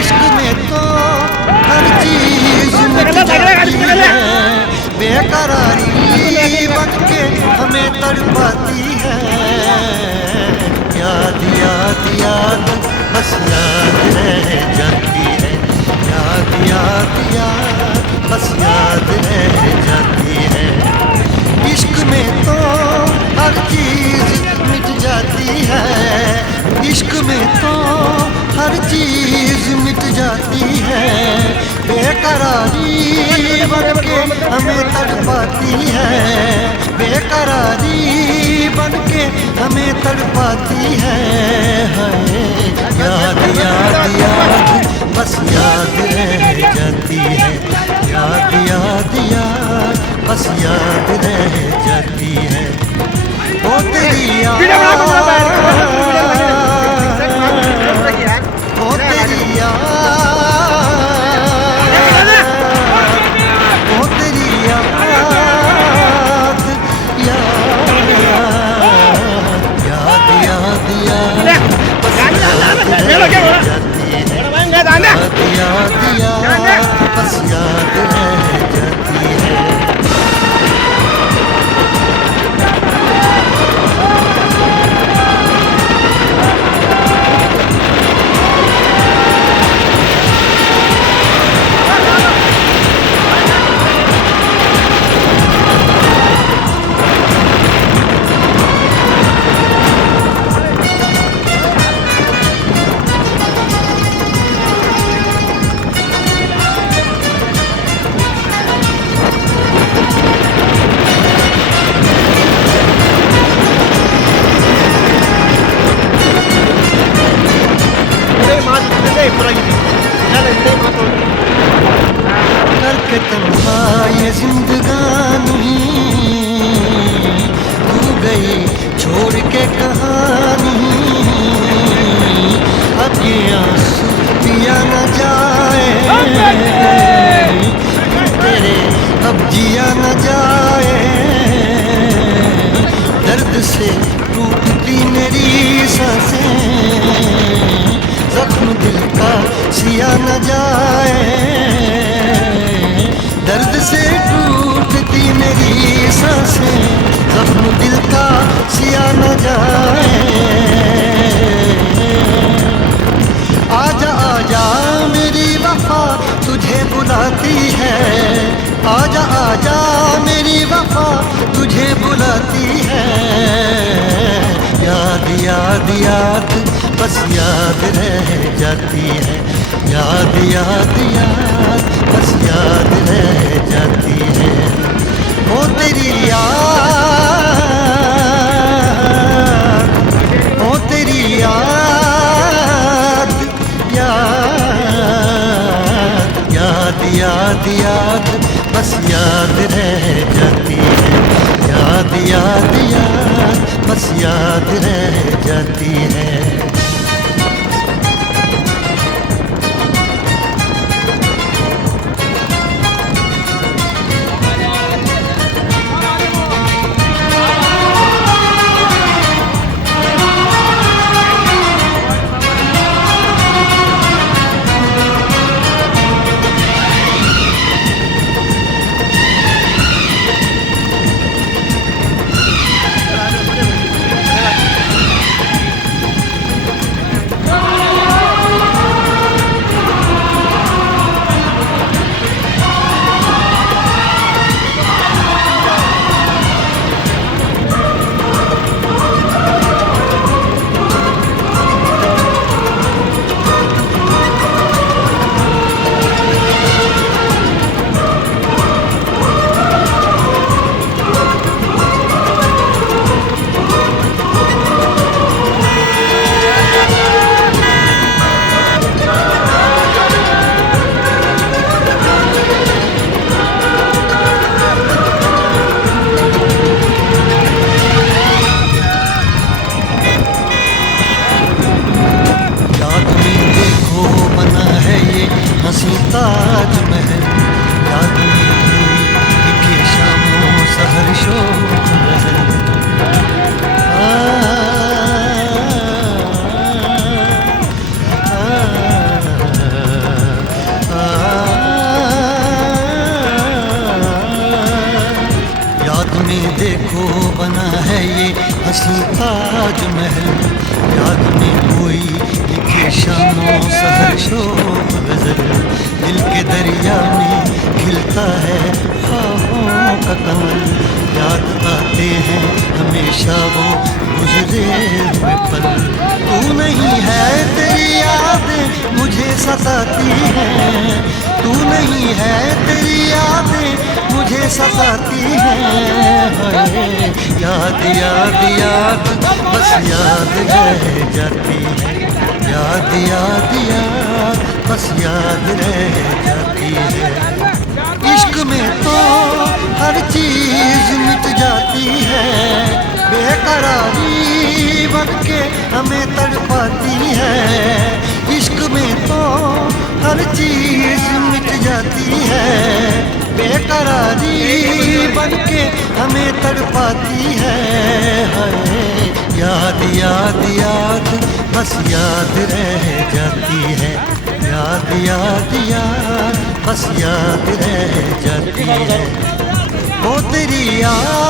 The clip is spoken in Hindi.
इश्क में तो हर चीज मिट जाती है, बेकरारी बन के हमें तड़पाती है। याद याद याद बस याद रह जाती है, याद याद याद बस याद रह जाती है। इश्क में तो हर चीज मिट जाती है, इश्क में तो हर चीज मिट जाती है, बेकरारी बन के हमें तड़पाती है, बेकरारी बन के हमें तड़पाती है। याद याद याद बस याद रह जाती है, याद याद याद बस याद रह जाती है। ओ तेरी याद, ओ तेरी याद, ओ तेरी याद, याद याद याद बस याद रह जाती है, याद याद याद बस याद रह जाती है। करके तन्हा ये जिंदगानी तू गई छोड़ के कहानी, अब ये आंसू पिया न जाए तेरे, अब जिया न जाए। दर्द से टूटती मेरी सांसें, जख्म दिल का सिया न जाए, दर्द से टूटती मेरी सांसें, जख्म दिल का सिया न जाए। आजा आजा मेरी वफा तुझे बुलाती है, आजा आजा मेरी वफा तुझे बुलाती है। याद याद याद बस याद रह जाती है, याद याद याद बस याद रह जाती है। ओ तेरी याद, ओ तेरी याद, याद याद याद याद बस याद रह जाती है, याद याद याद बस याद रह जाती है। ताजमहल याद में कोई लिखे शामों सहर शोक गजल, दिल के दरिया में खिलता है ख्वाबों का कमल, याद आते हैं हमेशा वो गुजरे हुए पल। तू नहीं है तेरी यादें मुझे सताती हैं, तू नहीं है तेरी यादें मुझे सताती हैं। हाय याद याद याद बस याद रह जाती है, याद याद याद बस याद रह जाती है। इश्क में तो हर चीज मिट जाती है, बेकरारी बनके हमें तड़पाती है। इश्क में तो हर चीज मिट जाती है, बेकरारी बनके हमें तड़पाती है। हाय याद याद याद बस याद रह जाती है, याद याद याद बस याद रह जाती है। वो तेरी याद